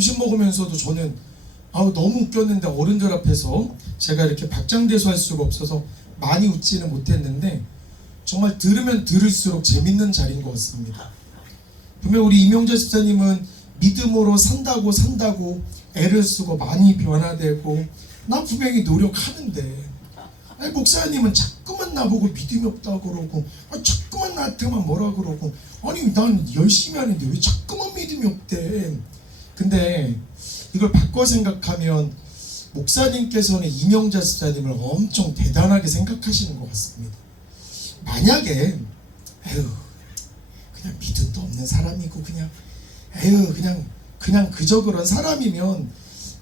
점심 먹으면서도 저는 너무 웃겼는데 어른들 앞에서 제가 이렇게 박장대소할 수가 없어서 많이 웃지는 못했는데 정말 들으면 들을수록 재밌는 자리인 것 같습니다. 분명 우리 이명자 집사님은 믿음으로 산다고 애를 쓰고 많이 변화되고 나 분명히 노력하는데 목사님은 자꾸만 나보고 믿음이 없다고 그러고 자꾸만 나한테만 뭐라 그러고 아니 난 열심히 하는데 왜 자꾸만 믿음이 없대. 근데 이걸 바꿔 생각하면 목사님께서는 이명자 집사님을 엄청 대단하게 생각하시는 것 같습니다. 만약에 그냥 믿음도 없는 사람이고 그냥 그저 그런 사람이면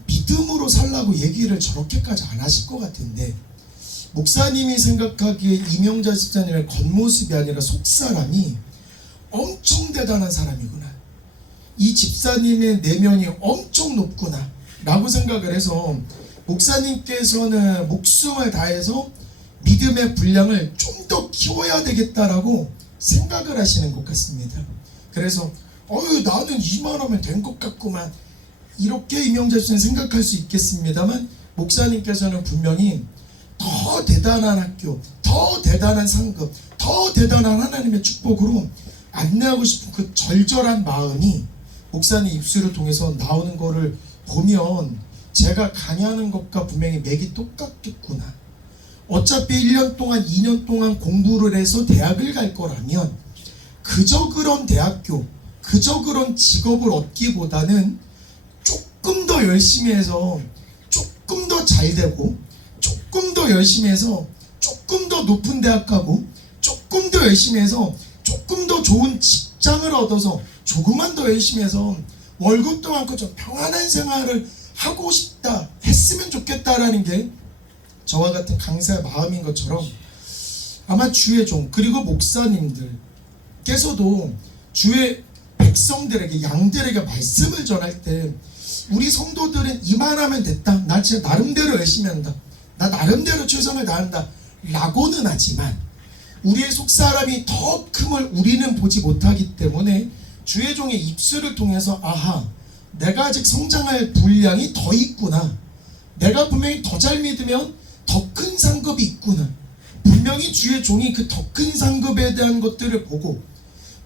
믿음으로 살라고 얘기를 저렇게까지 안 하실 것 같은데 목사님이 생각하기에 이명자 집사님의 겉모습이 아니라 속사람이 엄청 대단한 사람이구나, 이 집사님의 내면이 엄청 높구나 라고 생각을 해서 목사님께서는 목숨을 다해서 믿음의 분량을 좀 더 키워야 되겠다라고 생각을 하시는 것 같습니다. 그래서 나는 이만하면 된 것 같구만 이렇게 이명자 씨는 생각할 수 있겠습니다만 목사님께서는 분명히 더 대단한 학교, 더 대단한 상급, 더 대단한 하나님의 축복으로 안내하고 싶은 그 절절한 마음이 목사님 입술을 통해서 나오는 거를 보면 제가 강의하는 것과 분명히 맥이 똑같겠구나. 어차피 1년 동안 2년 동안 공부를 해서 대학을 갈 거라면 그저 그런 대학교, 그저 그런 직업을 얻기보다는 조금 더 열심히 해서 조금 더 잘 되고 조금 더 열심히 해서 조금 더 높은 대학 가고 조금 더 열심히 해서 조금 더 좋은 직장을 얻어서 조금만 더 열심히 해서 월급도 많고 좀 평안한 생활을 하고 싶다, 했으면 좋겠다라는 게 저와 같은 강사의 마음인 것처럼 아마 주의 종 그리고 목사님들께서도 주의 백성들에게, 양들에게 말씀을 전할 때 우리 성도들은 이만하면 됐다, 나 진짜 나름대로 열심히 한다, 나 나름대로 최선을 다한다 라고는 하지만 우리의 속사람이 더 큼을 우리는 보지 못하기 때문에 주의 종의 입술을 통해서 내가 아직 성장할 분량이 더 있구나, 내가 분명히 더 잘 믿으면 더 큰 상급이 있구나, 분명히 주의 종이 그 더 큰 상급에 대한 것들을 보고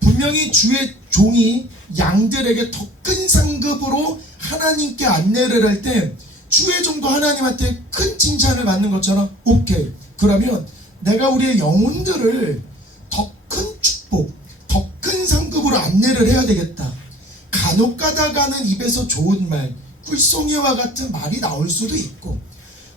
분명히 주의 종이 양들에게 더 큰 상급으로 하나님께 안내를 할 때 주의 종도 하나님한테 큰 칭찬을 받는 것처럼 오케이, 그러면 내가 우리의 영혼들을 더 큰 축복, 더 큰 상급으로 안내를 해야 되겠다. 간혹 가다가는 입에서 좋은 말, 꿀송이와 같은 말이 나올 수도 있고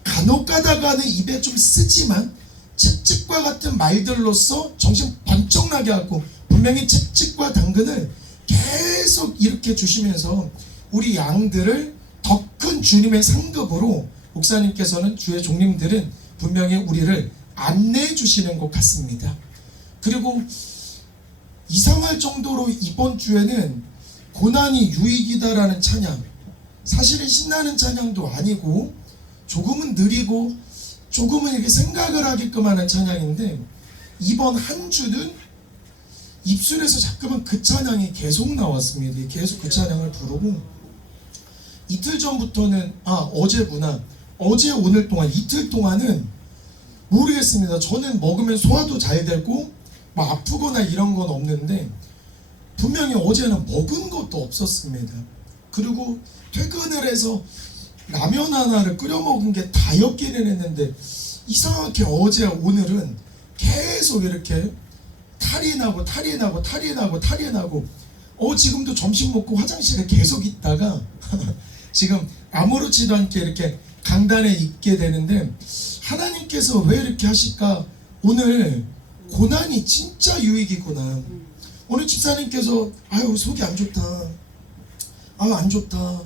간혹 가다가는 입에 좀 쓰지만 채찍과 같은 말들로서 정신 번쩍 나게 하고 분명히 채찍과 당근을 계속 이렇게 주시면서 우리 양들을 더 큰 주님의 상급으로 목사님께서는 주의 종님들은 분명히 우리를 안내해 주시는 것 같습니다. 그리고 이상할 정도로 이번 주에는 고난이 유익이다라는 찬양, 사실은 신나는 찬양도 아니고 조금은 느리고 조금은 이렇게 생각을 하게끔 하는 찬양인데 이번 한 주는 입술에서 자꾸만 그 찬양이 계속 나왔습니다. 계속 그 찬양을 부르고 이틀 전부터는 어제구나, 어제 오늘 동안 이틀 동안은 모르겠습니다. 저는 먹으면 소화도 잘 되고 뭐 아프거나 이런 건 없는데 분명히 어제는 먹은 것도 없었습니다. 그리고 퇴근을 해서 라면 하나를 끓여 먹은 게 다였기는 했는데 이상하게 어제 오늘은 계속 이렇게 탈이 나고 지금도 점심 먹고 화장실에 계속 있다가 지금 아무렇지도 않게 이렇게 강단에 있게 되는데 하나님께서 왜 이렇게 하실까? 오늘 고난이 진짜 유익이구나. 오늘 집사님께서 속이 안 좋다, 안 좋다,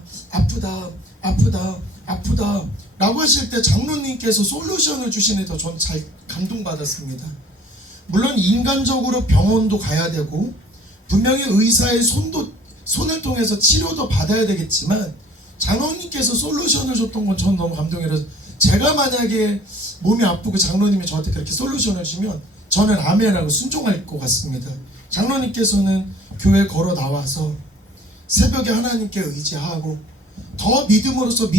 아프다 라고 하실 때 장로님께서 솔루션을 주시는 데 전 잘 감동받았습니다. 물론 인간적으로 병원도 가야 되고 분명히 의사의 손을 통해서 치료도 받아야 되겠지만 장로님께서 솔루션을 줬던 건 전 너무 감동이라서 제가 만약에 몸이 아프고 장로님이 저한테 그렇게 솔루션을 주시면 저는 아멘하고 순종할 것 같습니다. 장로님께서는 교회 걸어 나와서 새벽에 하나님께 의지하고 더 믿음으로써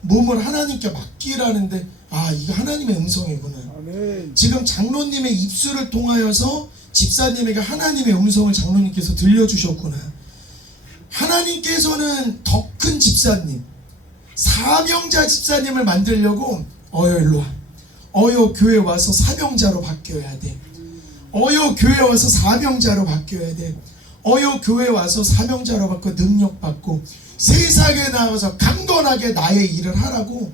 몸을 하나님께 맡기라는데, 아, 이게 하나님의 음성이구나. 아멘. 지금 장로님의 입술을 통하여서 집사님에게 하나님의 음성을 장로님께서 들려주셨구나. 하나님께서는 더 큰 집사님, 사명자 집사님을 만들려고 일로 와. 교회 와서 사명자로 바뀌어야 돼. 교회 와서 사명자로 바뀌어야 돼. 교회 와서 사명자로 바뀌어 능력 받고 세상에 나가서 강건하게 나의 일을 하라고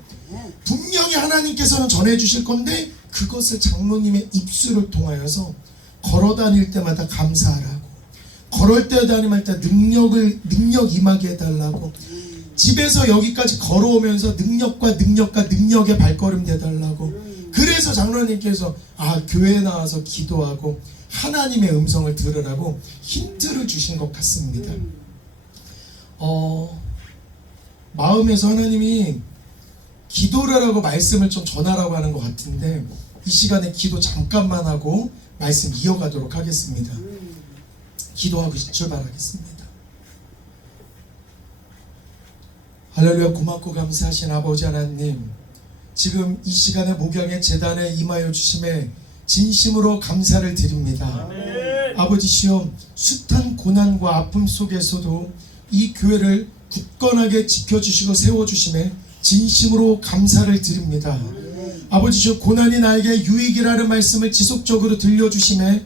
분명히 하나님께서는 전해주실 건데, 그것을 장로님의 입술을 통하여서 걸어다닐 때마다 감사하라고, 걸을 때 능력 임하게 해달라고, 집에서 여기까지 걸어오면서 능력의 발걸음 되달라고. 그래서 장로님께서 교회에 나와서 기도하고 하나님의 음성을 들으라고 힌트를 주신 것 같습니다. 마음에서 하나님이 기도를 하라고 말씀을 좀 전하라고 하는 것 같은데, 이 시간에 기도 잠깐만 하고 말씀 이어가도록 하겠습니다. 기도하고 출발하겠습니다. 할렐루야. 고맙고 감사하신 아버지 하나님, 지금 이 시간에 목양의 재단에 임하여 주심에 진심으로 감사를 드립니다. 아버지시여, 숱한 고난과 아픔 속에서도 이 교회를 굳건하게 지켜주시고 세워주심에 진심으로 감사를 드립니다. 아버지시여, 고난이 나에게 유익이라는 말씀을 지속적으로 들려주심에,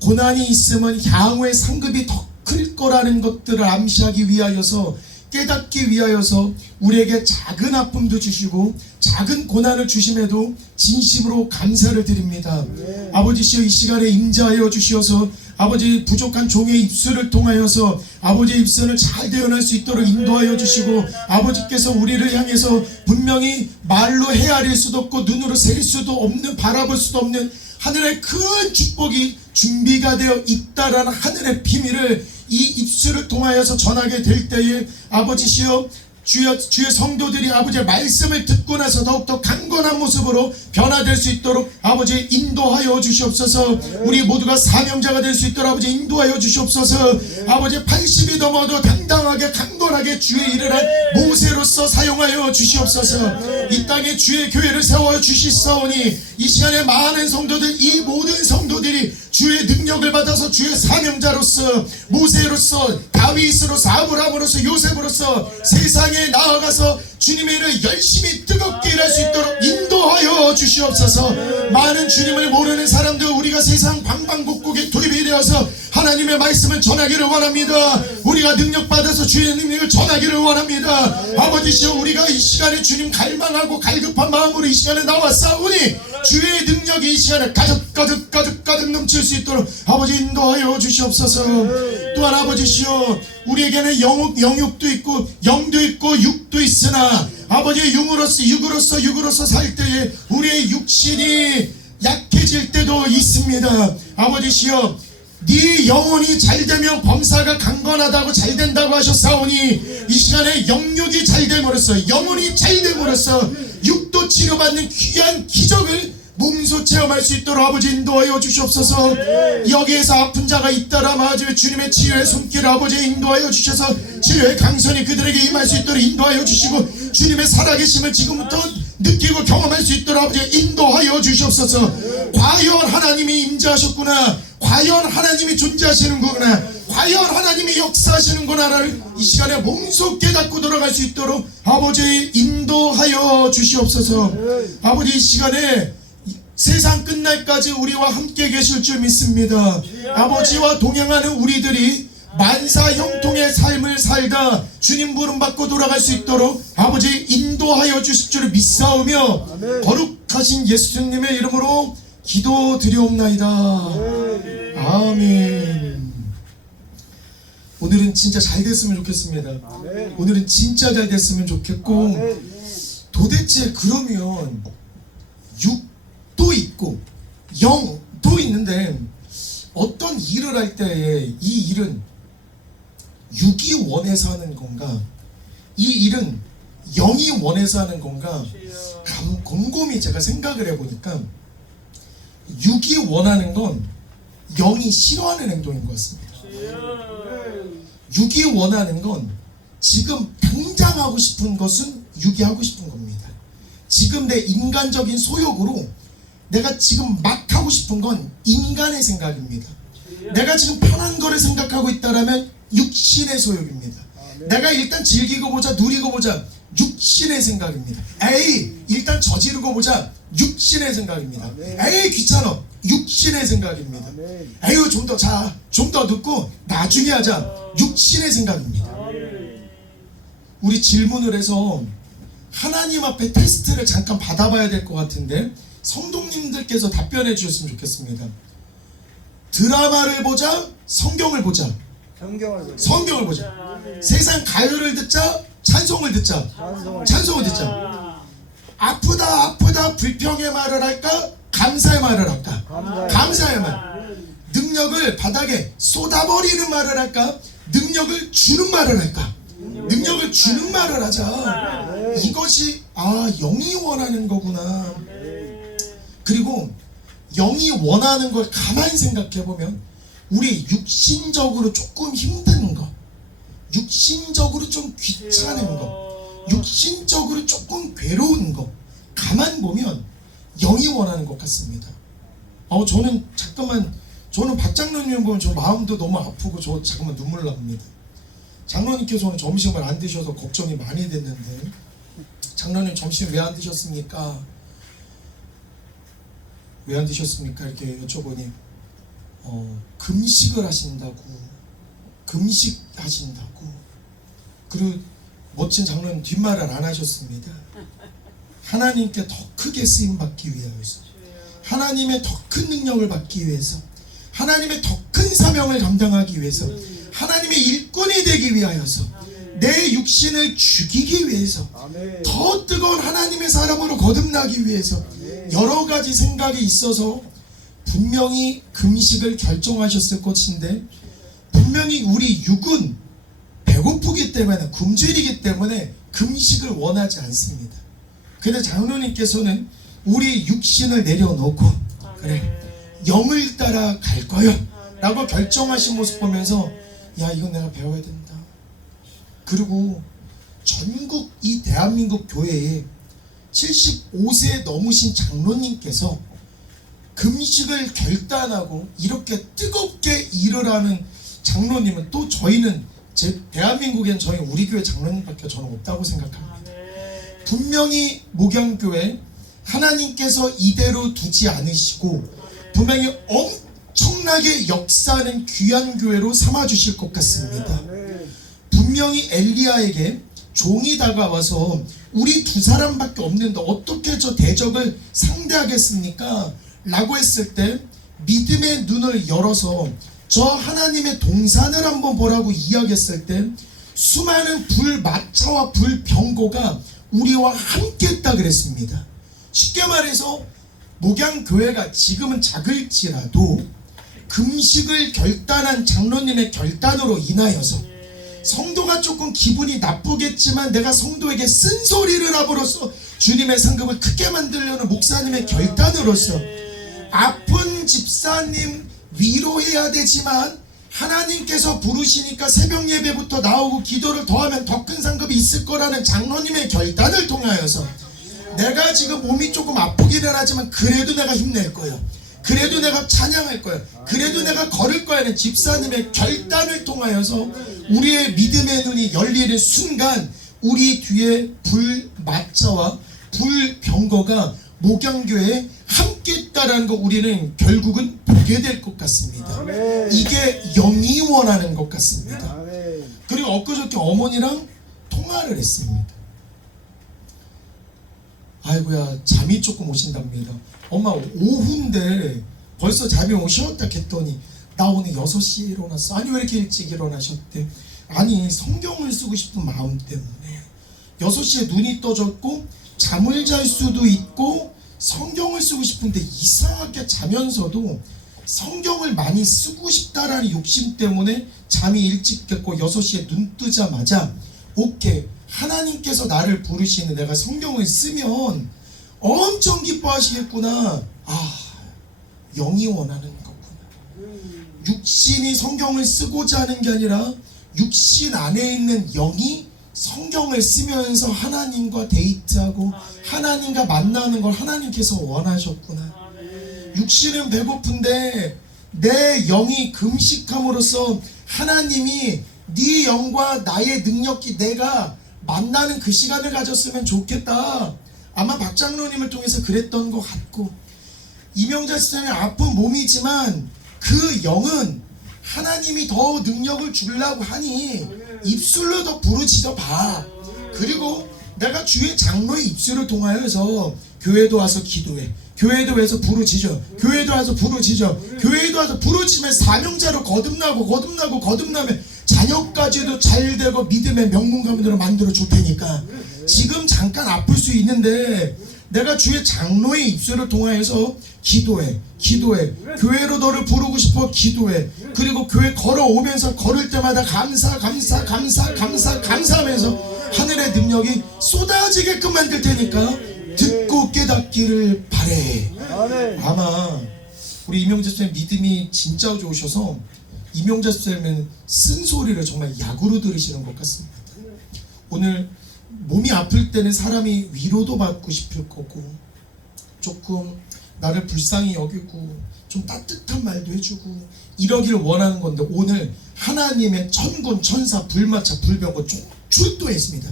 고난이 있으면 향후의 상급이 더 클 거라는 것들을 암시하기 위하여서, 깨닫기 위하여서 우리에게 작은 아픔도 주시고 작은 고난을 주심에도 진심으로 감사를 드립니다. 아버지시여, 이 시간에 임재하여 주시어서 아버지 부족한 종의 입술을 통하여서 아버지의 입술을 잘 대언할 수 있도록 인도하여 주시고, 아버지께서 우리를 향해서 분명히 말로 헤아릴 수도 없고 눈으로 셀 수도 없는, 바라볼 수도 없는 하늘의 큰 축복이 준비가 되어 있다라는 하늘의 비밀을 이 입술을 통하여서 전하게 될 때에, 아버지시여, 주의 성도들이 아버지의 말씀을 듣고 나서 더욱더 강건한 모습으로 변화될 수 있도록 아버지 인도하여 주시옵소서. 우리 모두가 사명자가 될 수 있도록 아버지 인도하여 주시옵소서. 아버지 80이 넘어도 당당하게 강건하게 주의 일을 한 모세로서 사용하여 주시옵소서. 이 땅에 주의 교회를 세워 주시사오니, 이 시간에 많은 성도들, 이 모든 성도들이 주의 능력을 받아서 주의 사명자로서, 모세로서, 다윗으로서, 아브라함으로서, 요셉으로서 세상에 나아가서 주님의 일을 열심히 뜨겁게 일할 수 있도록 인도하여 주시옵소서. 많은 주님을 모르는 사람들, 우리가 세상 방방곡곡에 투입이 되어서 하나님의 말씀을 전하기를 원합니다. 우리가 능력받아서 주의 능력을 전하기를 원합니다. 아버지시여, 우리가 이 시간에 주님 갈망하고 갈급한 마음으로 이 시간에 나왔사오니 주의 능력이 이 시간에 가득 넘칠 수 있도록 아버지 인도하여 주시옵소서. 또한 아버지시여, 우리에게는 영육도 있고 영도 있고 육도 있으나 아버지 육으로서 살 때에 우리의 육신이 약해질 때도 있습니다. 아버지시여, 네 영혼이 잘되면 범사가 강건하다고 잘된다고 하셨사오니, 이 시간에 영육이 잘됨으로써, 영혼이 잘됨으로써 육도 치료받는 귀한 기적을 몸소 체험할 수 있도록 아버지 인도하여 주시옵소서. 여기에서 아픈 자가 있다라 마주 주님의 치유의 손길을 아버지 인도하여 주셔서 치유의 강선이 그들에게 임할 수 있도록 인도하여 주시고, 주님의 살아계심을 지금부터 느끼고 경험할 수 있도록 아버지 인도하여 주시옵소서. 과연 하나님이 임재하셨구나, 과연 하나님이 존재하시는구나, 과연 하나님이 역사하시는구나를 이 시간에 몸소 깨닫고 돌아갈 수 있도록 아버지 인도하여 주시옵소서. 아버지, 이 시간에 세상 끝날까지 우리와 함께 계실 줄 믿습니다. 아버지와 동행하는 우리들이 만사 형통의 삶을 살다 주님 부름받고 돌아갈 수 있도록 아버지 인도하여 주실 줄 믿사오며, 거룩하신 예수님의 이름으로 기도드리옵나이다. 아멘. 오늘은 진짜 잘 됐으면 좋겠습니다. 오늘은 진짜 잘 됐으면 좋겠고, 도대체 그러면 육도 있고 영도 있는데 어떤 일을 할 때에 이 일은 육이 원해서 하는 건가, 이 일은 영이 원해서 하는 건가, 곰곰이 제가 생각을 해보니까 육이 원하는 건 영이 싫어하는 행동인 것 같습니다. 육이 원하는 건 지금 당장 하고 싶은 것은 유기하고 싶은 겁니다. 지금 내 인간적인 소욕으로 내가 지금 막 하고 싶은 건 인간의 생각입니다. 내가 지금 편한 거를 생각하고 있다라면 육신의 소욕입니다. 내가 일단 즐기고 보자, 누리고 보자, 육신의 생각입니다. 에이, 일단 저지르고 보자, 육신의 생각입니다. 에이, 귀찮아, 육신의 생각입니다. 에이, 좀 더 자, 좀 더 듣고 나중에 하자, 육신의 생각입니다. 우리 질문을 해서 하나님 앞에 테스트를 잠깐 받아봐야 될 것 같은데 성도님들께서 답변해 주셨으면 좋겠습니다. 드라마를 보자, 성경을 보자. 성경을 보자. 세상 가요를 듣자, 찬송을 듣자. 찬송을 듣자. 아프다 불평의 말을 할까, 감사의 말을 할까? 감사의 말. 능력을 바닥에 쏟아버리는 말을 할까, 능력을 주는 말을 할까? 능력을 주는 말을 하자. 이것이 영이 원하는 거구나. 그리고 영이 원하는 걸 가만히 생각해보면 우리 육신적으로 조금 힘든 거, 육신적으로 좀 귀찮은 거, 육신적으로 조금 괴로운 거 가만 보면 영이 원하는 것 같습니다. 저는 박 장로님 보면 저 마음도 너무 아프고 저 잠깐만 눈물 납니다. 장로님께서는 점심을 안 드셔서 걱정이 많이 됐는데, 장로님 점심 왜 안 드셨습니까? 왜 안 드셨습니까? 이렇게 여쭤보니 금식을 하신다고. 그리고 멋진 장로님 뒷말을 안 하셨습니다. 하나님께 더 크게 쓰임받기 위하여서, 하나님의 더 큰 능력을 받기 위해서, 하나님의 더 큰 사명을 감당하기 위해서, 하나님의 일꾼이 되기 위하여서, 내 육신을 죽이기 위해서, 더 뜨거운 하나님의 사람으로 거듭나기 위해서 여러 가지 생각이 있어서 분명히 금식을 결정하셨을 것인데, 분명히 우리 육은 배고프기 때문에, 굶주리기 때문에 금식을 원하지 않습니다. 근데 장로님께서는 우리 육신을 내려놓고 그래, 영을 따라 갈 거야 라고 결정하신 모습 보면서 야, 이건 내가 배워야 된다. 그리고 전국 이 대한민국 교회에 75세 넘으신 장로님께서 금식을 결단하고 이렇게 뜨겁게 일을 하는 장로님은, 또 저희는 대한민국엔 저희 우리 교회 장로님밖에 저는 없다고 생각합니다. 분명히 목양교회 하나님께서 이대로 두지 않으시고 분명히 엄청나게 역사하는 귀한 교회로 삼아주실 것 같습니다. 분명히 엘리야에게 종이 다가와서 우리 두 사람밖에 없는데 어떻게 저 대적을 상대하겠습니까? 라고 했을 때 믿음의 눈을 열어서 저 하나님의 동산을 한번 보라고 이야기했을 때 수많은 불마차와 불병거가 우리와 함께 했다 그랬습니다. 쉽게 말해서 목양교회가 지금은 작을지라도 금식을 결단한 장로님의 결단으로 인하여서 성도가 조금 기분이 나쁘겠지만 내가 성도에게 쓴소리를 함으로써 주님의 상급을 크게 만들려는 목사님의 결단으로서 아픈 집사님 위로해야 되지만 하나님께서 부르시니까 새벽 예배부터 나오고 기도를 더하면 더 큰 상급이 있을 거라는 장로님의 결단을 통하여서 내가 지금 몸이 조금 아프기는 하지만 그래도 내가 힘낼 거야, 그래도 내가 찬양할 거야, 그래도 내가 걸을 거야 하는 집사님의 결단을 통하여서 우리의 믿음의 눈이 열리는 순간 우리 뒤에 불마차와 불병거가 목양교회에 함께 있다라는 거 우리는 결국은 보게 될 것 같습니다. 이게 영이 원하는 것 같습니다. 그리고 엊그저께 어머니랑 통화를 했습니다. 아이고야, 잠이 조금 오신답니다. 엄마 오후인데 벌써 잠이 오셨다 했더니 나 오늘 6시에 일어났어. 아니 왜 이렇게 일찍 일어나셨대? 아니 성경을 쓰고 싶은 마음 때문에 6시에 눈이 떠졌고 잠을 잘 수도 있고 성경을 쓰고 싶은데 이상하게 자면서도 성경을 많이 쓰고 싶다라는 욕심 때문에 잠이 일찍 깼고 6시에 눈 뜨자마자 오케이, 하나님께서 나를 부르시는 내가 성경을 쓰면 엄청 기뻐하시겠구나. 영이 원하는 거구나. 육신이 성경을 쓰고자 하는 게 아니라 육신 안에 있는 영이 성경을 쓰면서 하나님과 데이트하고 하나님과 만나는 걸 하나님께서 원하셨구나. 육신은 배고픈데 내 영이 금식함으로써 하나님이 네 영과 나의 능력이 내가 만나는 그 시간을 가졌으면 좋겠다. 아마 박 장로님을 통해서 그랬던 것 같고, 이명자 시장의 아픈 몸이지만 그 영은 하나님이 더 능력을 주려고 하니 입술로 더 부르짖어 봐. 그리고 내가 주의 장로의 입술을 통하여서 교회도 와서 기도해, 교회도 와서 부르짖어, 교회도 와서 부르짖어, 교회도 와서 부르짖으면 사명자로 거듭나면 자녀까지도 잘되고 믿음의 명문가문으로 만들어 줄 테니까 지금 잠깐 아플 수 있는데 내가 주의 장로의 입술을 통하여서 기도해. 교회로 너를 부르고 싶어. 기도해. 그리고 교회 걸어오면서 걸을 때마다 감사하면서 하늘의 능력이 쏟아지게끔 만들 테니까 듣고 깨닫기를 바래. 아마 우리 이명자 쌤 믿음이 진짜 좋으셔서 이명자 쌤은 쓴소리를 정말 약으로 들으시는 것 같습니다. 오늘 몸이 아플 때는 사람이 위로도 받고 싶을 거고, 조금 나를 불쌍히 여기고 좀 따뜻한 말도 해주고 이러기를 원하는 건데, 오늘 하나님의 천군 천사 불마차 불병거 출동했습니다.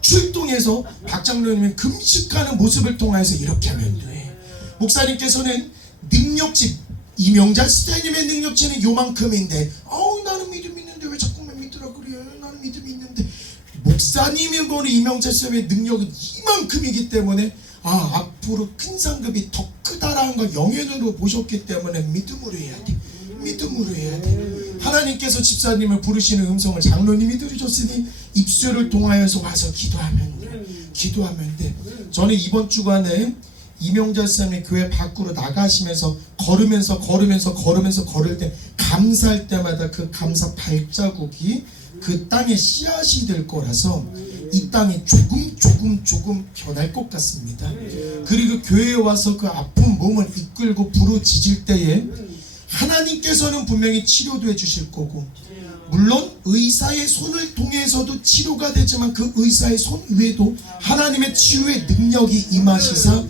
출동해서 박 장로님이 금식하는 모습을 통해서 이렇게 하면 돼. 목사님께서는 능력치, 이명자 스타님의 능력치는 요만큼인데 나는 믿음이 있는데 왜 자꾸만 믿으라 그래. 나는 믿음이 있는데, 목사님이 보는 이명자 스타님의 능력은 이만큼이기 때문에 앞으로 큰 상급이 더 크다라는 걸 영연으로 보셨기 때문에 믿음으로 해야 돼. 하나님께서 집사님을 부르시는 음성을 장로님이 들으셨으니 입술을 통하여서 와서 기도하면 돼. 저는 이번 주간에 이명자 쌤이 교회 밖으로 나가시면서 걸으면서 걸을 때 감사할 때마다 그 감사 발자국이 그 땅에 씨앗이 될 거라서 이 땅이 조금 변할 것 같습니다. 그리고 교회에 와서 그 아픈 몸을 이끌고 부르짖을 때에 하나님께서는 분명히 치료도 해주실 거고, 물론 의사의 손을 통해서도 치료가 되지만 그 의사의 손 위에도 하나님의 치유의 능력이 임하시사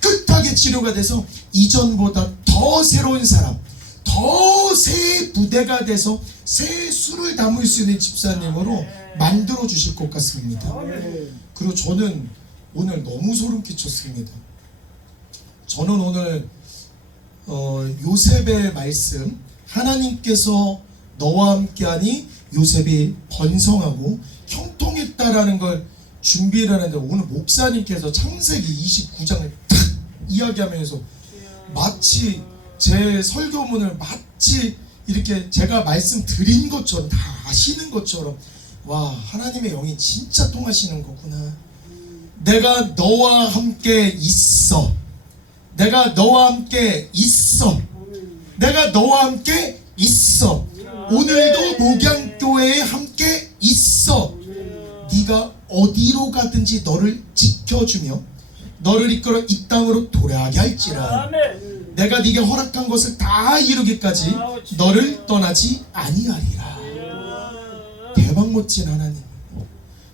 깨끗하게 치료가 돼서 이전보다 더 새로운 사람, 더 새 부대가 돼서 새 술을 담을 수 있는 집사님으로 만들어 주실 것 같습니다. 그리고 저는 오늘 너무 소름 끼쳤습니다. 저는 오늘 요셉의 말씀, 하나님께서 너와 함께하니 요셉이 번성하고 형통했다라는 걸 준비를 하는데, 오늘 목사님께서 창세기 29장을 탁 이야기하면서 마치 제 설교문을 마치 이렇게 제가 말씀 드린 것처럼 다 아시는 것처럼, 와, 하나님의 영이 진짜 통하시는 거구나. 내가 너와 함께 있어. 내가 너와 함께 있어. 오늘도 목양교회에 함께 있어. 네가 어디로 가든지 너를 지켜주며 너를 이끌어 이 땅으로 돌아가게 할지라. 내가 네게 허락한 것을 다 이루기까지 너를 떠나지 아니하리라. 대박 멋진 하나님,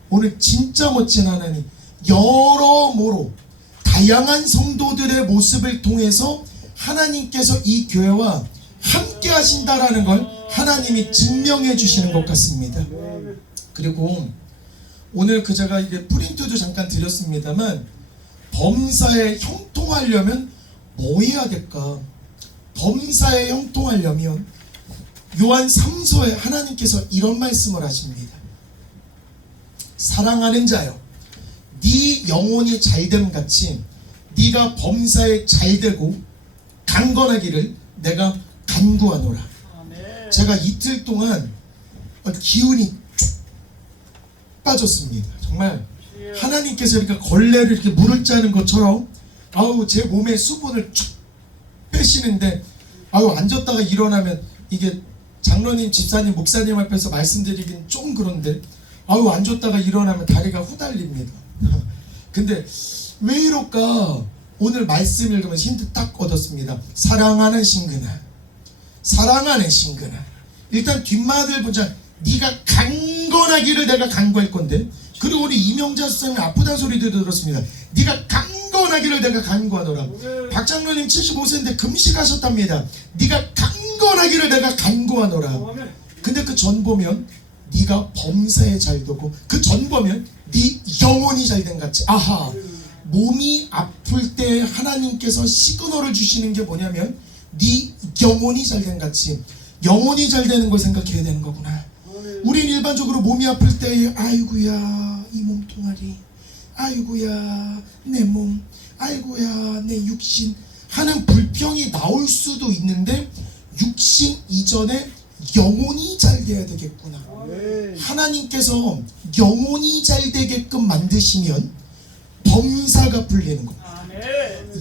오늘 진짜 멋진 하나님, 여러모로 다양한 성도들의 모습을 통해서 하나님께서 이 교회와 함께 하신다라는 걸 하나님이 증명해 주시는 것 같습니다. 그리고 오늘 제가 이게 프린트도 잠깐 드렸습니다만, 범사에 형통하려면 뭐 해야 될까? 범사에 형통하려면 요한 3서에 하나님께서 이런 말씀을 하십니다. 사랑하는 자여, 네 영혼이 잘됨 같이 네가 범사에 잘되고 강건하기를 내가 간구하노라. 제가 이틀 동안 기운이 쭉 빠졌습니다. 정말 하나님께서 이렇게 걸레를 이렇게 물을 짜는 것처럼 제 몸에 수분을 쭉 빼시는데, 앉았다가 일어나면 이게 장로님, 집사님, 목사님 앞에서 말씀드리긴 좀 그런데 앉았다가 일어나면 다리가 후달립니다. 근데 왜 이럴까? 오늘 말씀 읽으면서 힌트 딱 얻었습니다. 사랑하는 신근아, 일단 뒷말을 보자. 네가 강건하기를 내가 간구할 건데, 그리고 우리 이명자 수사님 아프다는 소리도 들었습니다. 네가 강건하기를 내가 간구하노라. 박장로님 75세인데 금식하셨답니다. 네가 강건하기를 내가 간구하노라. 근데 그 전 보면 네가 범사에 잘 되고, 그 전 보면 네 영혼이 잘 된 같이. 아하, 몸이 아플 때 하나님께서 시그널을 주시는 게 뭐냐면 네 영혼이 잘 된 같이, 영혼이 잘 되는 걸 생각해야 되는 거구나. 우린 일반적으로 몸이 아플 때 아이고야 이 몸뚱아리, 아이고야 내 몸, 아이고야 내 육신 하는 불평이 나올 수도 있는데, 육신 이전에 영혼이 잘 돼야 되겠구나. 하나님께서 영혼이 잘 되게끔 만드시면 범사가 풀리는 겁니다.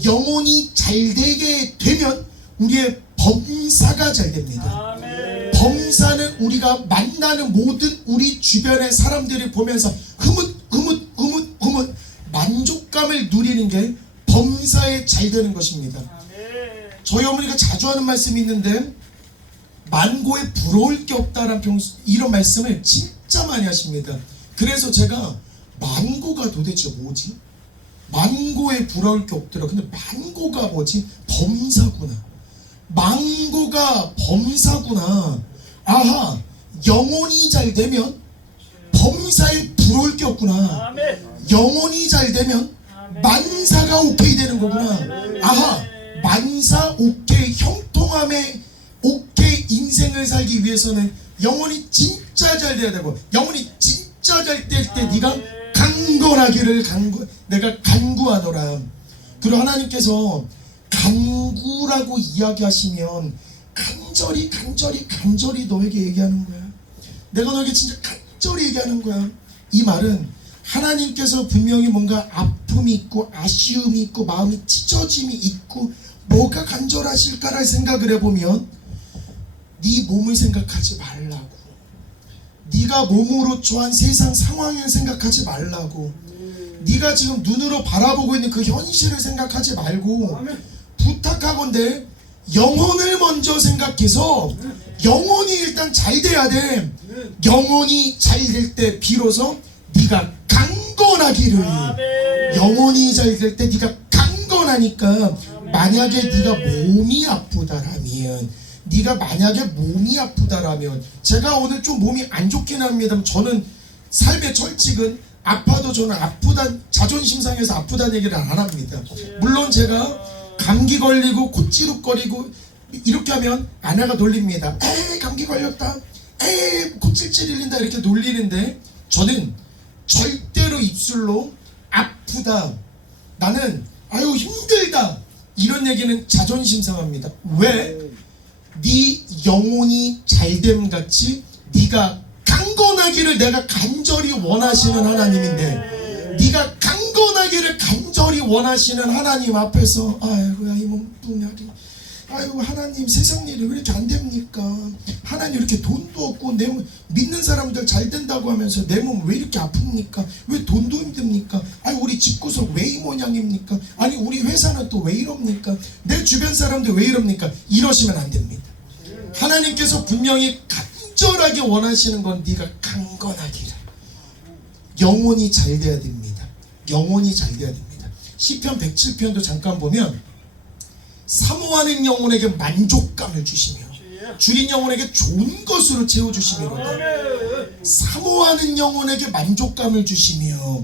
영혼이 잘 되게 되면 우리의 범사가 잘 됩니다. 범사는 우리가 만나는 모든 우리 주변의 사람들이 보면서 흐뭇 만족감을 누리는 게 범사에 잘 되는 것입니다. 저희 어머니가 자주 하는 말씀이 있는데, 만고에 부러울 게 없다라는 이런 말씀을 진짜 많이 하십니다. 그래서 제가 만고가 도대체 뭐지? 만고에 부러울 게 없더라. 근데 만고가 뭐지? 범사구나. 만고가 범사구나. 아하, 영혼이 잘 되면 범사에 부러울 게 없구나. 영혼이 잘 되면 만사가 오케이 되는 거구나. 아하, 만사 오케이, 형통함에 오케이 인생을 살기 위해서는 영혼이 진짜 잘 돼야 되고, 영혼이 진짜 잘 될 때 네가 강건하기를 내가 간구하노라. 그리고 하나님께서 간구라고 이야기하시면 간절히 너에게 얘기하는 거야. 내가 너에게 진짜 간절히 얘기하는 거야. 이 말은 하나님께서 분명히 뭔가 아픔이 있고 아쉬움이 있고 마음이 찢어짐이 있고 뭐가 간절하실까를 생각을 해보면, 네 몸을 생각하지 말라고, 네가 몸으로 처한 세상 상황을 생각하지 말라고, 네가 지금 눈으로 바라보고 있는 그 현실을 생각하지 말고, 부탁하건대 영혼을 먼저 생각해서 영혼이 일단 잘 돼야 돼. 영혼이 잘 될 때 비로소 네가 강건하기를. 영혼이 잘 될 때 네가 강건하니까, 만약에 네가 몸이 아프다라면, 제가 오늘 좀 몸이 안 좋긴 합니다. 저는 삶의 철칙은 아파도 저는 아프다, 자존심 상해서 아프다는 얘기를 안 합니다. 물론 제가 감기 걸리고 콧지룩거리고 이렇게 하면 아내가 놀립니다. 에이 감기 걸렸다, 에이 콧질질 흘린다 이렇게 놀리는데, 저는 절대로 입술로 아프다, 나는 아유 힘들다 이런 얘기는 자존심 상합니다. 왜? 네 영혼이 잘됨 같이 네가 강건하기를 내가 간절히 원하시는 하나님인데, 네가 강건하기를 간절히 원하시는 하나님 앞에서 아이고야 이 몸뚱아리, 아이고 하나님 세상 일이 왜 이렇게 안 됩니까? 하나님 이렇게 돈도 없고 내 몸, 믿는 사람들 잘 된다고 하면서 내 몸 왜 이렇게 아픕니까? 왜 돈도 힘듭니까? 아니 우리 집구석 왜 이 모양입니까? 아니 우리 회사는 또 왜 이럽니까? 내 주변 사람들 왜 이럽니까? 이러시면 안 됩니다. 하나님께서 분명히 간절하게 원하시는 건 네가 강건하기를, 영혼이 잘 돼야 됩니다. 영혼이 잘 돼야 됩니다. 시편 107편도 잠깐 보면, 사모하는 영혼에게 만족감을 주시며 줄인 영혼에게 좋은 것으로 채워주시미로다. 사모하는 영혼에게 만족감을 주시며,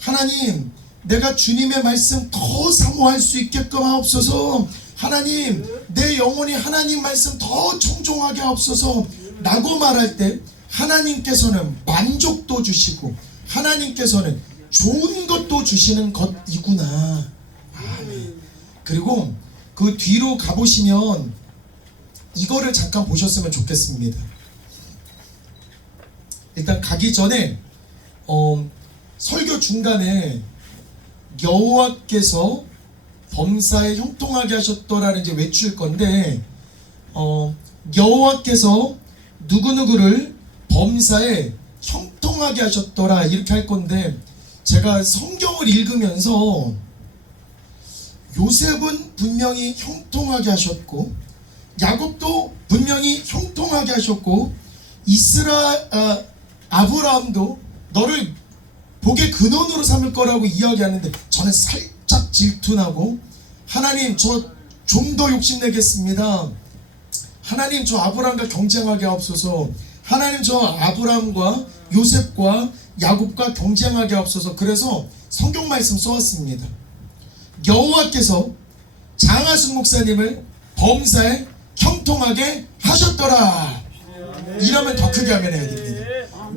하나님 내가 주님의 말씀 더 사모할 수 있게끔 하옵소서. 하나님 내 영혼이 하나님 말씀 더 청종하게 하옵소서 라고 말할 때, 하나님께서는 만족도 주시고 하나님께서는 좋은 것도 주시는 것이구나. 아멘. 그리고 그 뒤로 가보시면 이거를 잠깐 보셨으면 좋겠습니다. 일단 가기 전에 설교 중간에 여호와께서 범사에 형통하게 하셨더라는 이제 외칠 건데, 여호와께서 누구누구를 범사에 형통하게 하셨더라 이렇게 할 건데, 제가 성경을 읽으면서 요셉은 분명히 형통하게 하셨고, 야곱도 분명히 형통하게 하셨고, 아브라함도 너를 복의 근원으로 삼을 거라고 이야기하는데 저는 살짝 질투나고 하나님 저 좀 더 욕심내겠습니다. 하나님 저 아브라함과 경쟁하게 하옵소서. 하나님 저 아브라함과 요셉과 야곱과 경쟁하게 하옵소서. 그래서 성경 말씀 써왔습니다. 여호와께서 장하순 목사님을 범사에 형통하게 하셨더라. 이러면 더 크게 하면 해야 됩니다.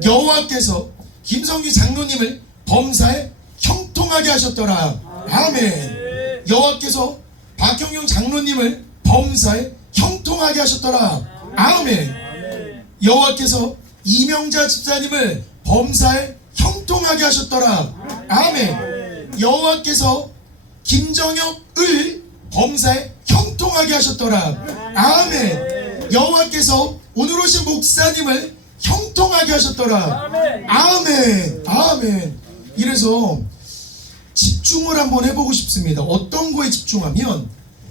여호와께서 김성규 장로님을 범사에 형통하게 하셨더라. 아멘. 여호와께서 박형용 장로님을 범사에 형통하게 하셨더라. 아멘. 여호와께서 이명자 집사님을 범사에 형통하게 하셨더라. 아멘. 여호와께서 김정혁을 범사에 형통하게 하셨더라. 아멘. 여호와께서 오늘 오신 목사님을 형통하게 하셨더라. 아멘. 아멘. 이래서 집중을 한번 해보고 싶습니다. 어떤 거에 집중하면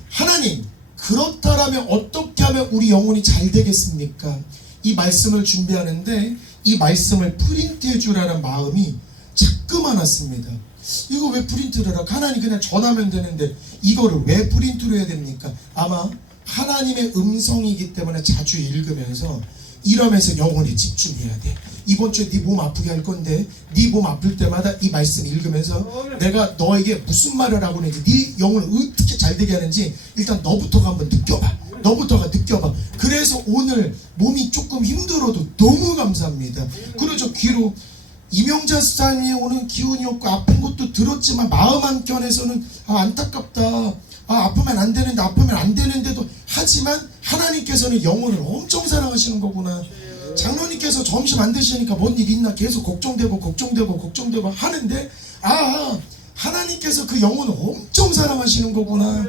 하나님 그렇다라면 어떻게 하면 우리 영혼이 잘 되겠습니까? 이 말씀을 준비하는데 이 말씀을 프린트해 주라는 마음이 자꾸만 왔습니다. 이거 왜 프린트를 하라? 하나님 그냥 전하면 되는데 이거를 왜 프린트로 해야 됩니까? 아마 하나님의 음성이기 때문에 자주 읽으면서 이러면서 영혼에 집중해야 돼. 이번 주에 네 몸 아프게 할 건데 네 몸 아플 때마다 이 말씀 읽으면서 내가 너에게 무슨 말을 하고 있는지 네 영혼을 어떻게 잘 되게 하는지 일단 너부터가 한번 느껴봐. 너부터가 느껴봐. 그래서 오늘 몸이 조금 힘들어도 너무 감사합니다. 그러죠. 귀로 이명자 스타님이 오는 기운이 없고 아픈 것도 들었지만 마음 한켠에서는 안타깝다. 아프면 안 되는데 아프면 안 되는데도 하지만 하나님께서는 영혼을 엄청 사랑하시는 거구나. 장로님께서 점심 안 드시니까 뭔 일 있나 계속 걱정되고 하는데 하나님께서 그 영혼을 엄청 사랑하시는 거구나.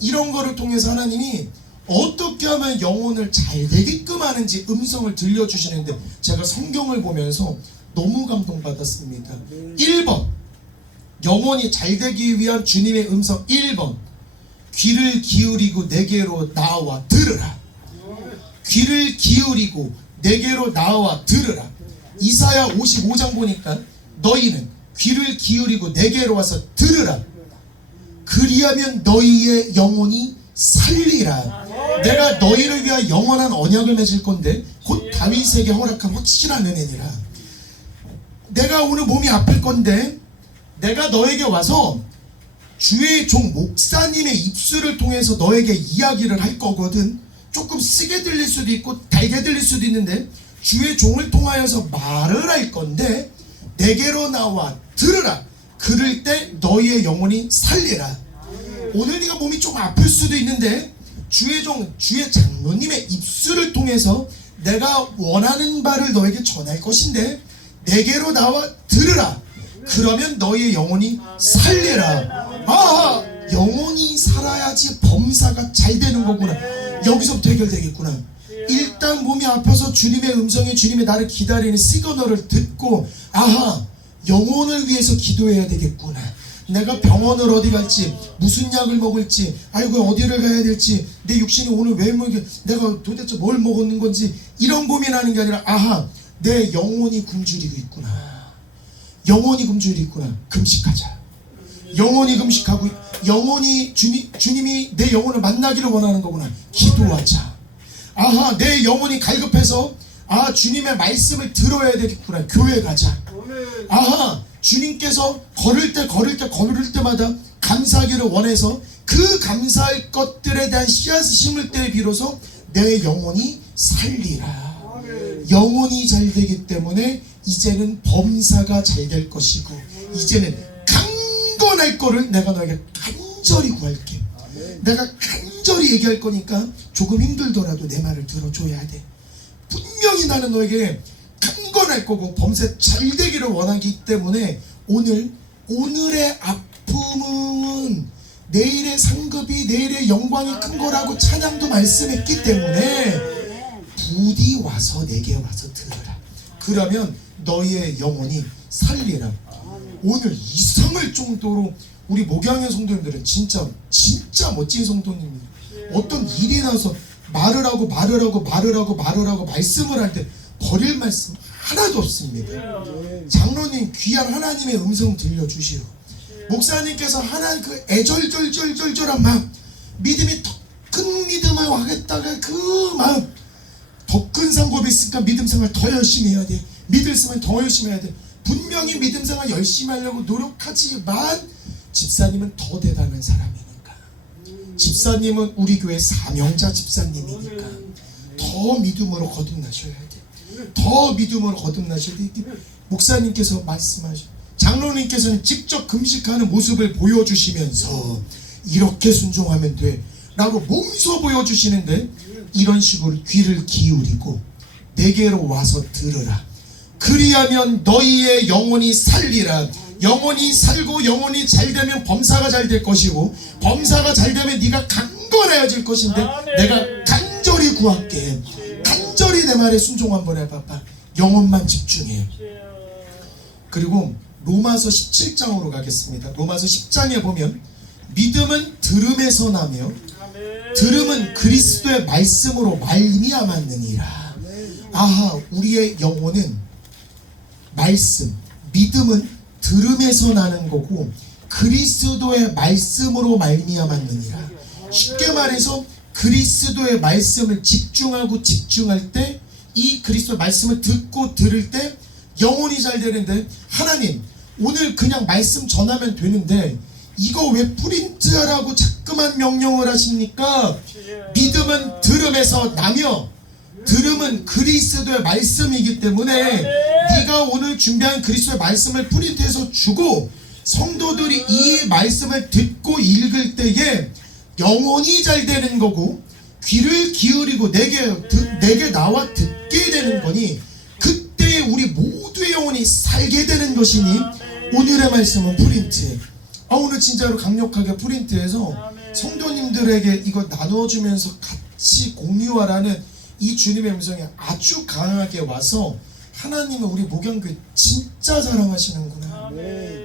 이런 거를 통해서 하나님이 어떻게 하면 영혼을 잘 되게끔 하는지 음성을 들려주시는데 제가 성경을 보면서 너무 감동받았습니다. 1번 영혼이 잘 되기 위한 주님의 음성. 1번 귀를 기울이고 내게로 나와 들으라. 귀를 기울이고 내게로 나와 들으라. 이사야 55장 보니까 너희는 귀를 기울이고 내게로 와서 들으라. 그리하면 너희의 영혼이 살리라. 내가 너희를 위하여 영원한 언약을 맺을 건데 곧 다윗에게 허락한 확실한 은혜니라. 내가 오늘 몸이 아플 건데 내가 너에게 와서 주의 종 목사님의 입술을 통해서 너에게 이야기를 할 거거든. 조금 쓰게 들릴 수도 있고 달게 들릴 수도 있는데 주의 종을 통하여서 말을 할 건데 내게로 나와 들으라. 그럴 때 너희의 영혼이 살리라. 오늘 네가 몸이 좀 아플 수도 있는데 주의 종, 주의 장로님의 입술을 통해서 내가 원하는 바를 너에게 전할 것인데 내게로 나와 들으라. 그러면 너희의 영혼이 살리라. 영혼이 살아야지 범사가 잘 되는 거구나. 여기서부터 해결되겠구나. 일단 몸이 아파서 주님의 음성이 주님의 나를 기다리는 시그널을 듣고 영혼을 위해서 기도해야 되겠구나. 내가 병원을 어디 갈지 무슨 약을 먹을지 어디를 가야 될지 내 육신이 오늘 왜 내가 도대체 뭘 먹었는 건지 이런 고민하는 게 아니라 내 영혼이 굶주리고 있구나. 영혼이 굶주리고 있구나. 금식하자. 영혼이 금식하고 영혼이 주님이 내 영혼을 만나기를 원하는 거구나. 기도하자. 내 영혼이 갈급해서 주님의 말씀을 들어야 되겠구나. 교회 가자. 주님께서 걸을 때마다 감사하기를 원해서 그 감사할 것들에 대한 씨앗을 심을 때에 비로소 내 영혼이 살리라. 영혼이 잘 되기 때문에 이제는 범사가 잘 될 것이고 이제는 강건할 거를 내가 너에게 간절히 구할게. 내가 간절히 얘기할 거니까 조금 힘들더라도 내 말을 들어줘야 돼. 분명히 나는 너에게 강건할 거고 범사 잘 되기를 원하기 때문에 오늘의 아픔은 내일의 상급이 내일의 영광이 큰 거라고 찬양도 말씀했기 때문에 부디 와서 내게 와서 들으라. 그러면 너희의 영혼이 살리라. 오늘 이상할 정도로 우리 목양의 성도님들은 진짜 멋진 성도님입니다. 어떤 일이 나서 말을 하고 말씀을 할 때 버릴 말씀 하나도 없습니다. 장로님 귀한 하나님의 음성 들려주시오. 목사님께서 하나님 그 애절절절절절한 마음, 믿음이 더 큰 믿음을 하겠다가 그 마음, 더 큰 상급이 있으니까 믿음 생활 더 열심히 해야 돼. 믿을 생활 더 열심히 해야 돼. 분명히 믿음 생활 열심히 하려고 노력하지만 집사님은 더 대단한 사람이니까, 집사님은 우리 교회 사명자 집사님이니까 더 믿음으로 거듭나셔야 돼. 더 믿음으로 거듭나셔야 돼. 목사님께서 말씀하셔, 장로님께서는 직접 금식하는 모습을 보여주시면서 이렇게 순종하면 돼 라고 몸소 보여주시는데, 이런 식으로 귀를 기울이고 내게로 와서 들으라. 그리하면 너희의 영혼이 살리라. 영혼이 살고 영혼이 잘되면 범사가 잘 될 것이고, 범사가 잘되면 네가 강건해질 것인데 내가 간절히 구할게. 간절히 내 말에 순종 한번 해봐봐. 영혼만 집중해. 그리고 로마서 17장으로 가겠습니다. 로마서 10장에 보면 믿음은 들음에서 나며 들음은 그리스도의 말씀으로 말미암았느니라. 아하, 우리의 영혼은 말씀, 믿음은 들음에서 나는 거고 그리스도의 말씀으로 말미암았느니라. 쉽게 말해서 그리스도의 말씀을 집중할 때, 이 그리스도의 말씀을 듣고 들을 때 영혼이 잘 되는데, 하나님 오늘 그냥 말씀 전하면 되는데 이거 왜 프린트하라고 자꾸만 명령을 하십니까? 믿음은 들음에서 나며 들음은 그리스도의 말씀이기 때문에 네가 오늘 준비한 그리스도의 말씀을 프린트해서 주고 성도들이 이 말씀을 듣고 읽을 때에 영혼이 잘 되는 거고, 귀를 기울이고 내게 나와 듣게 되는 거니, 그때 우리 모두의 영혼이 살게 되는 것이니 오늘의 말씀은 프린트해. 오늘 진짜로 강력하게 프린트해서 성도님들에게 이거 나누어주면서 같이 공유하라는 이 주님의 음성이 아주 강하게 와서, 하나님은 우리 목양교회 진짜 사랑하시는구나,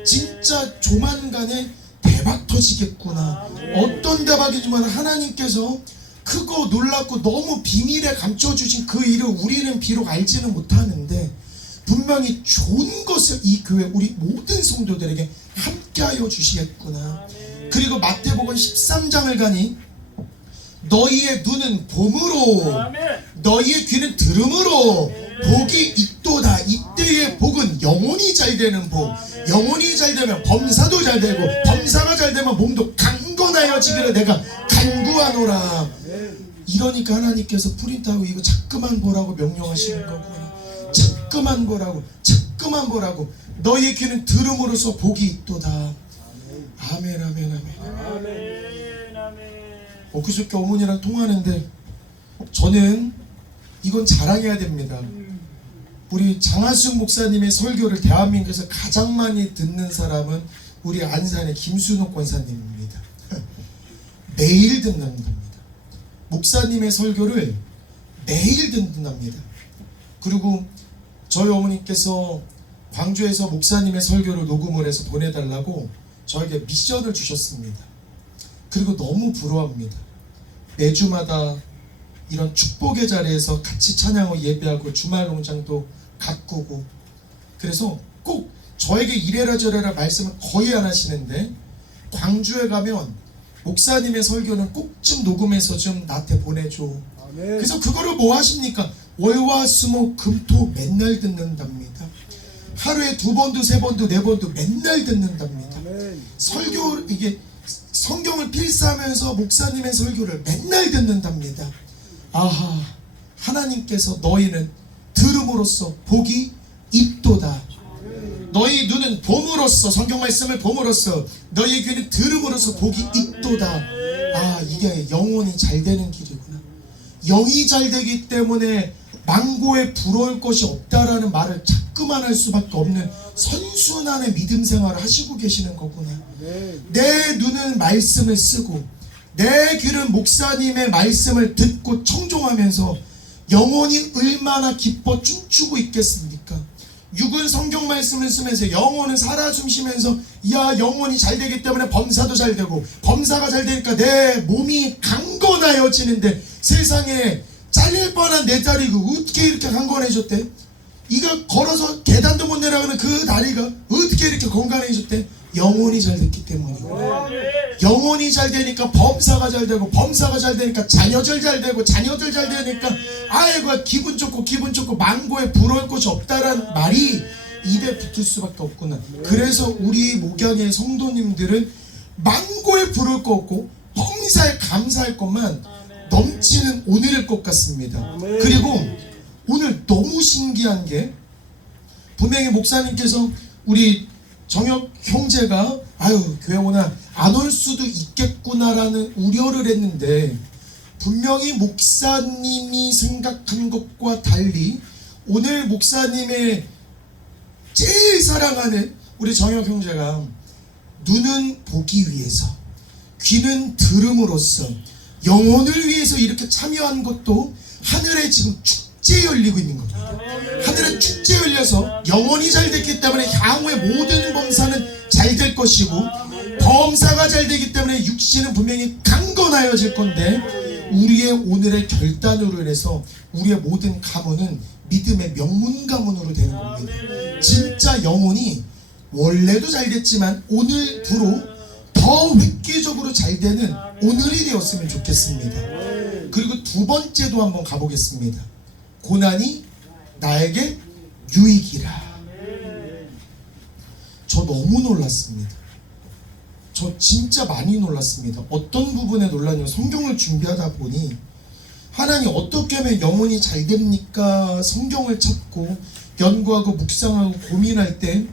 진짜 조만간에 대박 터지겠구나. 어떤 대박이지만 하나님께서 크고 놀랍고 너무 비밀에 감춰주신 그 일을 우리는 비록 알지는 못하는데 분명히 좋은 것을 이 교회 우리 모든 성도들에게 함께하여 주시겠구나. 그리고 마태복음 13장을 가니 너희의 눈은 봄으로 너희의 귀는 들음으로 복이 있도다. 이때의 복은 영혼이 잘 되는 복. 영혼이 잘 되면 범사도 잘 되고, 범사가 잘 되면 몸도 강건하여지기를 내가 간구하노라. 이러니까 하나님께서 프린트하고 이거 자꾸만 보라고 명령하시는 거구나. 자꾸만 보라고, 자꾸만 보라고. 너희의 귀는 들음으로써 복이 있도다. 아멘, 아멘, 아멘. 그저께 어머니랑 통화하는데 저는 이건 자랑해야 됩니다. 우리 장하숙 목사님의 설교를 대한민국에서 가장 많이 듣는 사람은 우리 안산의 김순옥 권사님입니다. 매일 듣는답니다. 목사님의 설교를 매일 듣는답니다. 그리고 저희 어머니께서 광주에서 목사님의 설교를 녹음을 해서 보내달라고 저에게 미션을 주셨습니다. 그리고 너무 부러워합니다. 매주마다 이런 축복의 자리에서 같이 찬양하고 예배하고 주말 농장도 가꾸고, 그래서 꼭 저에게 이래라 저래라 말씀을 거의 안 하시는데 광주에 가면 목사님의 설교는 꼭 좀 녹음해서 좀 나한테 보내줘. 아멘. 그래서 그거를 뭐 하십니까? 월화수목 금토 맨날 듣는답니다. 하루에 2번도 3번도 4번도 맨날 듣는답니다. 아멘. 설교, 이게 성경을 필사하면서 목사님의 설교를 맨날 듣는답니다. 아하, 하나님께서 너희는 들음으로써 복이 있도다. 너희 눈은 봄으로써, 성경 말씀을 봄으로써, 너희 귀는 들음으로써 복이 있도다. 아, 이게 영혼이 잘 되는 길이구나. 영이 잘 되기 때문에 망고에 부러울 것이 없다라는 말을 자꾸만 할 수밖에 없는 선순환의 믿음 생활을 하시고 계시는 거구나. 내 눈은 말씀을 쓰고 내 귀는 목사님의 말씀을 듣고 청종하면서 영혼이 얼마나 기뻐 춤추고 있겠습니까? 육은 성경 말씀을 쓰면서 영혼은 살아 숨쉬면서, 야, 영혼이 잘 되기 때문에 범사도 잘 되고, 범사가 잘 되니까 내 몸이 강건하여지는데 세상에 잘릴 뻔한 내 다리 그 어떻게 이렇게 강건해졌대? 이가 걸어서 계단도 못 내려가는 그 다리가 어떻게 이렇게 건강해졌대? 영혼이 잘 됐기 때문이고, 영혼이 잘 되니까 범사가 잘 되고, 범사가 잘 되니까 자녀들 잘 되고, 자녀들 잘 되니까 아이고 기분 좋고 망고에 부러울 것이 없다라는 말이 입에 붙을 수밖에 없구나. 그래서 우리 목양의 성도님들은 망고에 부러울 거 없고 범사에 감사할 것만 넘치는 오늘일 것 같습니다. 그리고 오늘 너무 신기한 게, 분명히 목사님께서 우리 정혁 형제가 아유 교회 오나 안 올 수도 있겠구나라는 우려를 했는데, 분명히 목사님이 생각한 것과 달리 오늘 목사님의 제일 사랑하는 우리 정혁 형제가 눈은 보기 위해서, 귀는 들음으로써 영혼을 위해서 이렇게 참여한 것도 하늘에 지금 축제 열리고 있는 겁니다. 하늘에 축제 열려서 영혼이 잘 됐기 때문에 향후의 모든 범사는 잘 될 것이고, 범사가 잘 되기 때문에 육신은 분명히 강건하여질 건데, 우리의 오늘의 결단으로 인해서 우리의 모든 가문은 믿음의 명문 가문으로 되는 겁니다. 진짜 영혼이 원래도 잘 됐지만 오늘부로 더 획기적으로 잘 되는 오늘이 되었으면 좋겠습니다. 그리고 두 번째도 한번 가보겠습니다. 고난이 나에게 유익이라. 저 너무 놀랐습니다. 저 진짜 많이 놀랐습니다. 어떤 부분에 놀랐냐면, 성경을 준비하다 보니 하나님 어떻게 하면 영혼이 잘 됩니까? 성경을 찾고 연구하고 묵상하고 고민할 때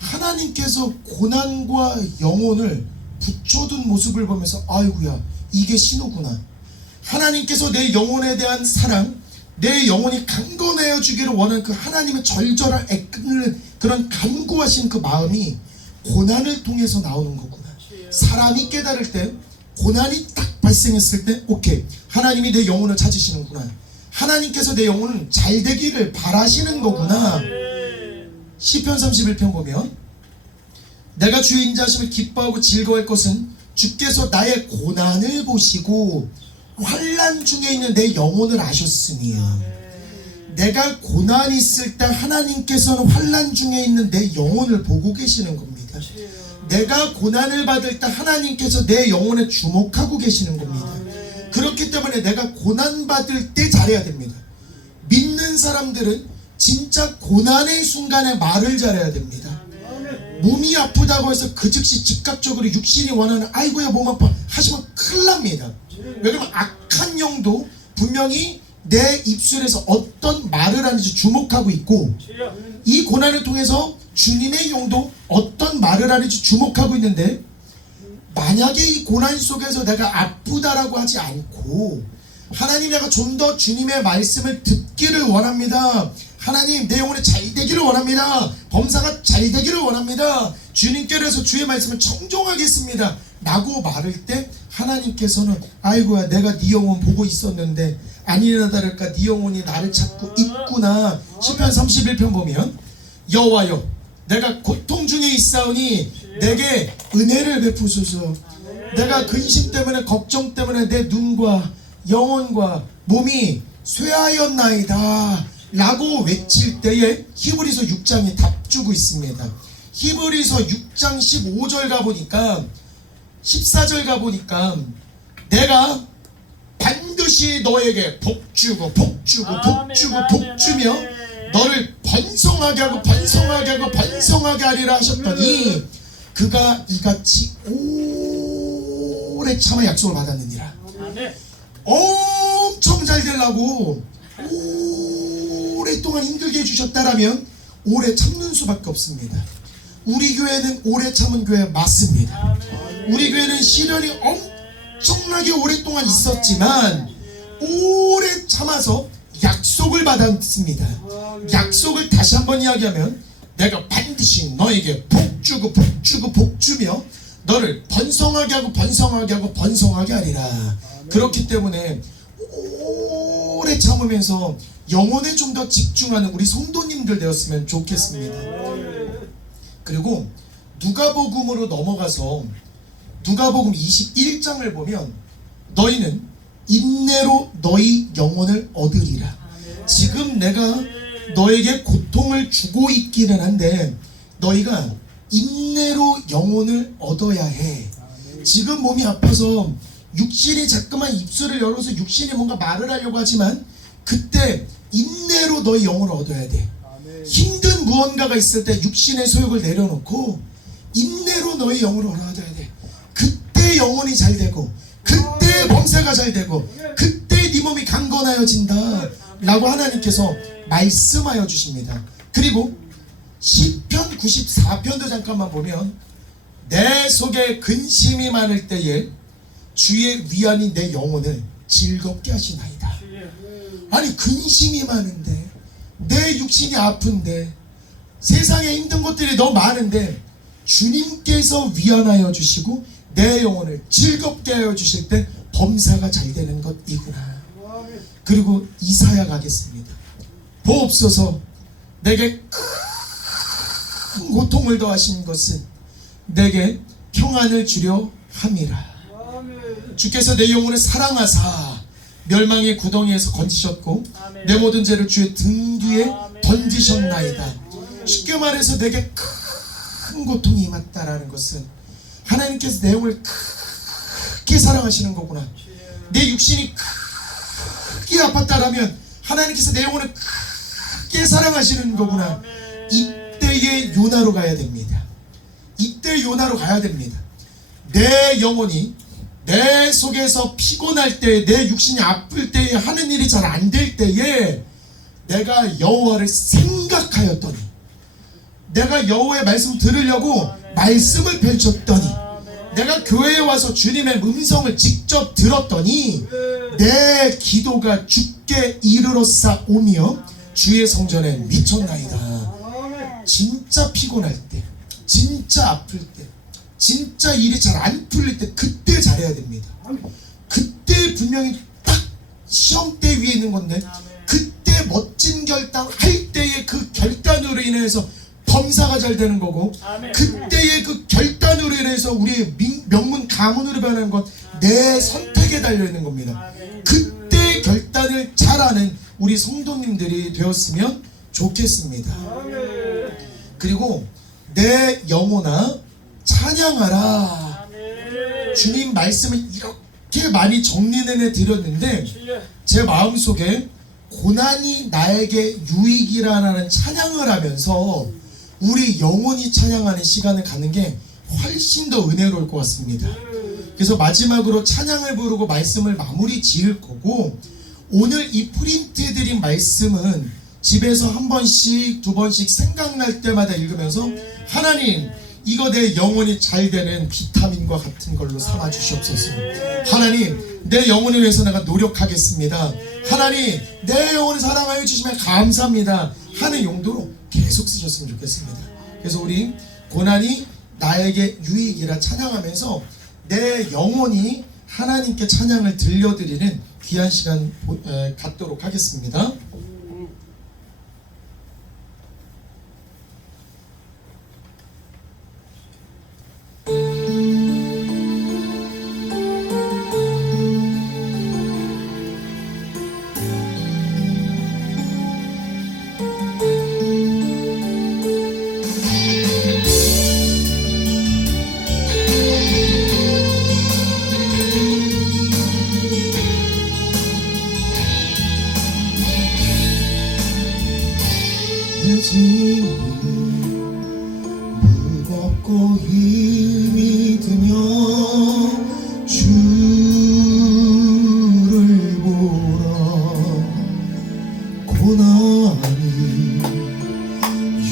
하나님께서 고난과 영혼을 붙여둔 모습을 보면서 아이고야, 이게 신호구나. 하나님께서 내 영혼에 대한 사랑, 내 영혼이 강건해져 주기를 원하는 그 하나님의 절절한 애끓는 그런 간구하신 그 마음이 고난을 통해서 나오는 거구나. 사람이 깨달을 때, 고난이 딱 발생했을 때, 오케이, 하나님이 내 영혼을 찾으시는구나. 하나님께서 내 영혼을 잘 되기를 바라시는 거구나. 시편 31편 보면, 내가 주의 인자하심을 기뻐하고 즐거워할 것은 주께서 나의 고난을 보시고 환난 중에 있는 내 영혼을 아셨음이요. 내가 고난이 있을 때 하나님께서는 환난 중에 있는 내 영혼을 보고 계시는 겁니다. 내가 고난을 받을 때 하나님께서 내 영혼에 주목하고 계시는 겁니다. 그렇기 때문에 내가 고난 받을 때 잘해야 됩니다. 믿는 사람들은 진짜 고난의 순간에 말을 잘해야 됩니다. 몸이 아프다고 해서 그 즉시 즉각적으로 육신이 원하는 아이고야 몸 아파 하시면 큰일 납니다. 왜냐면 악한 영도 분명히 내 입술에서 어떤 말을 하는지 주목하고 있고, 이 고난을 통해서 주님의 영도 어떤 말을 하는지 주목하고 있는데, 만약에 이 고난 속에서 내가 아프다라고 하지 않고 하나님, 내가 좀 더 주님의 말씀을 듣기를 원합니다. 하나님, 내 영혼이 잘 되기를 원합니다. 범사가 잘 되기를 원합니다. 주님께서 주의 말씀을 청종하겠습니다 라고 말할 때 하나님께서는 아이고야, 내가 네 영혼 보고 있었는데 아니나 다를까 네 영혼이 나를 찾고 있구나. 시편 31편 보면, 여호와여, 내가 고통 중에 있사오니 내게 은혜를 베푸소서. 내가 근심 때문에 걱정 때문에 내 눈과 영혼과 몸이 쇠하였나이다 라고 외칠 때에 히브리서 6장이 답주고 있습니다. 히브리서 6장 15절 가보니까 14절 가보니까, 내가 반드시 너에게 복주고 복주고 복주고 복주며 너를 번성하게 하고 번성하게 하고 번성하게 하리라 하셨더니, 그가 이같이 오래 참아 약속을 받았느니라. 엄청 잘 되려고 오랫동안 힘들게 해주셨다라면 오래 참는 수밖에 없습니다. 우리 교회는 오래 참은 교회 맞습니다. 우리 교회는 시련이 엄청나게 오랫동안 있었지만 오래 참아서 약속을 받았습니다. 약속을 다시 한번 이야기하면, 내가 반드시 너에게 복주고 복주고 복주며 너를 번성하게 하고 번성하게 하고 번성하게 하리라. 그렇기 때문에 오래 참으면서 영혼에 좀 더 집중하는 우리 성도님들 되었으면 좋겠습니다. 그리고 누가복음으로 넘어가서 누가복음 21장을 보면, 너희는 인내로 너희 영혼을 얻으리라. 지금 내가 너에게 고통을 주고 있기는 한데 너희가 인내로 영혼을 얻어야 해. 지금 몸이 아파서 육신이 자꾸만 입술을 열어서 육신이 뭔가 말을 하려고 하지만 그때 인내로 너희 영혼을 얻어야 돼. 힘든 무언가가 있을 때 육신의 소욕을 내려놓고 인내로 너희 영혼을 얻어야 돼. 그때 영혼이 잘 되고 그때 범사가 잘 되고 그때 네 몸이 강건하여진다 라고 하나님께서 말씀하여 주십니다. 그리고 시편 94편도 잠깐만 보면 내 속에 근심이 많을 때에 주의 위안이 내 영혼을 즐겁게 하시나이다. 아니 근심이 많은데 내 육신이 아픈데 세상에 힘든 것들이 너무 많은데 주님께서 위안하여 주시고 내 영혼을 즐겁게 하여 주실 때 범사가 잘 되는 것이구나. 그리고 이사야 가겠습니다. 보옵소서 내게 큰 고통을 더하신 것은 내게 평안을 주려 함이라. 주께서 내 영혼을 사랑하사 멸망의 구덩이에서 건지셨고 내 모든 죄를 주의 등 뒤에 던지셨나이다. 쉽게 말해서 내게 큰 고통이 임했다라는 것은 하나님께서 내 영혼을 크게 사랑하시는 거구나. 내 육신이 크게 아팠다라면 하나님께서 내 영혼을 크게 사랑하시는 거구나. 이때의 요나로 가야 됩니다. 이때 요나로 가야 됩니다. 내 영혼이 내 속에서 피곤할 때, 내 육신이 아플 때에, 하는 일이 잘 안 될 때에 내가 여호와를 생각하였더니, 내가 여호와의 말씀 들으려고 말씀을 펼쳤더니, 내가 교회에 와서 주님의 음성을 직접 들었더니 내 기도가 주께 이르렀사오며 주의 성전에 미쳤나이다. 진짜 피곤할 때, 진짜 아플 때, 진짜 일이 잘 안 풀릴 때 그때 잘해야 됩니다. 그때 분명히 딱 시험대 위에 있는 건데 그때 멋진 결단 할 때의 그 결단으로 인해서 범사가 잘 되는 거고 그때의 그 결단으로 인해서 우리의 명문 가문으로 변하는 건 내 선택에 달려있는 겁니다. 그때 결단을 잘하는 우리 성도님들이 되었으면 좋겠습니다. 그리고 내 영혼아 찬양하라. 주님 말씀을 이렇게 많이 정리는 해드렸는데 제 마음속에 고난이 나에게 유익이라는 찬양을 하면서 우리 영혼이 찬양하는 시간을 갖는 게 훨씬 더 은혜로울 것 같습니다. 그래서 마지막으로 찬양을 부르고 말씀을 마무리 지을 거고, 오늘 이 프린트 드린 말씀은 집에서 한 번씩 두 번씩 생각날 때마다 읽으면서 하나님 이거 내 영혼이 잘 되는 비타민과 같은 걸로 삼아 주시옵소서. 하나님 내 영혼을 위해서 내가 노력하겠습니다. 하나님 내 영혼을 사랑하여 주시면 감사합니다 하는 용도로 계속 쓰셨으면 좋겠습니다. 그래서 우리 고난이 나에게 유익이라 찬양하면서 내 영혼이 하나님께 찬양을 들려드리는 귀한 시간 갖도록 하겠습니다. 무겁고 힘이 드며 주를 보라. 고난이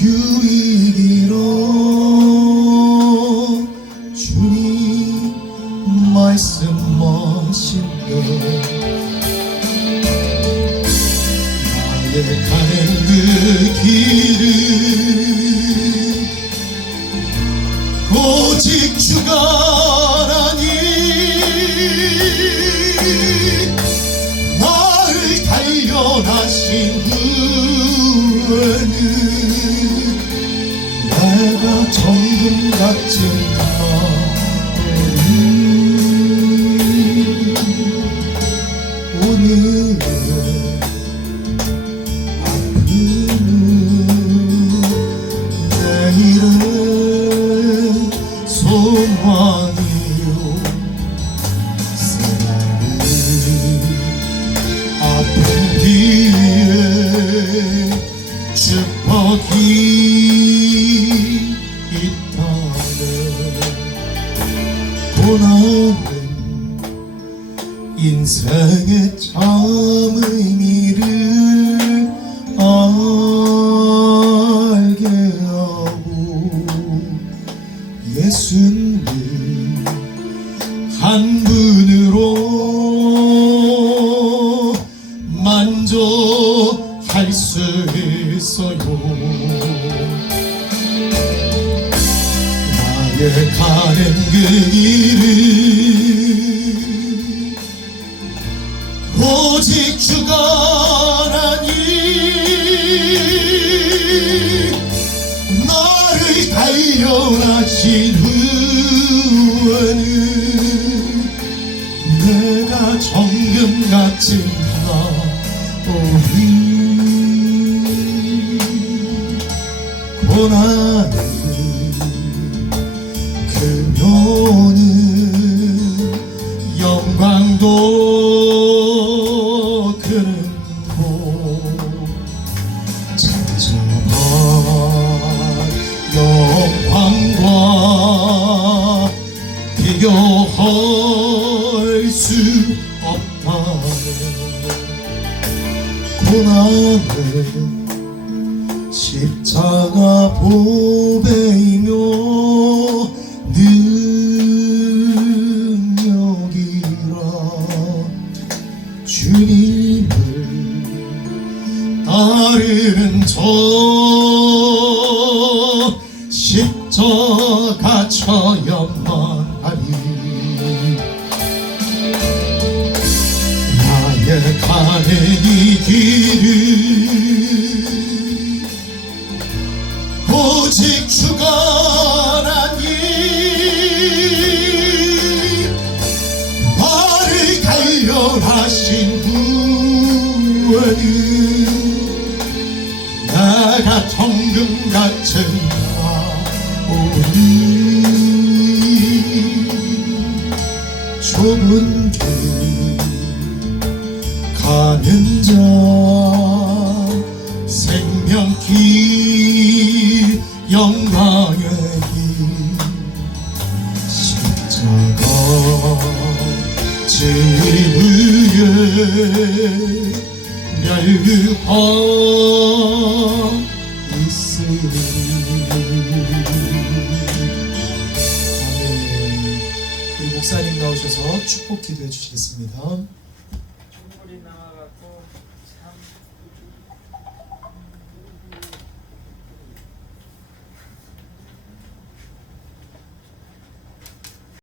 유익이라. 주님 말씀하신다. 나의 가는 그 길은 오직 주가 하나님 나를 단련하신 후에는 내가 정금 같은 오늘의 아픔을 길은 소망이요 사랑은 아픔 뒤에 축복이 있다네 고난은 인생의 참 의미를 알게 하고 예수님 한 분으로 만족할 수 있어요 나의 가는 그 길은 오직 주가 하나님 나를 단련하신 후에는 내가 정금 같은 나오리 고난은 그녀는 영광도 그는고 찾아봐 영광과 비교할 수 없다네 고난은 십자가 보배이며 능력이라 주님을 따르는 저 십자가 쳐야만 하니 나의 가는 이 길은 오직 주가 하나님 나를 단련하신 후에는 내가 정금 같은 나오리 좁은 길 가는 자 생명길 영광의 길 십자가 지위에 멸류하 있으리 아멘. 우리 목사님 나오셔서 축복 기도해 주시겠습니다. 충분히 나와갖고 참